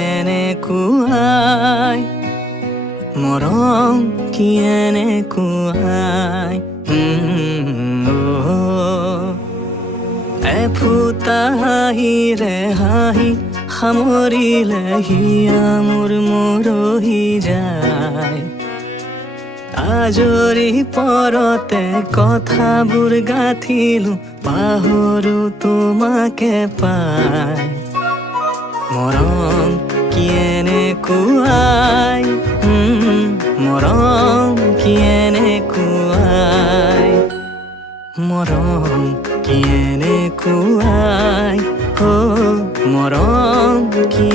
এনেকুৱাই মৰম কি এনেকুৱাই এফুটা হাঁহিৰে হাঁহি সামৰিলে হিয়া মোৰ মৰহি যায় আজৰি পৰতে কথাবোৰ গাঁঠিলো পাহৰো তোমাকে পাই মৰম কি এনেকুৱাই মৰম কি এনেকুৱাই মৰম কি এনেকুৱাই মৰম কি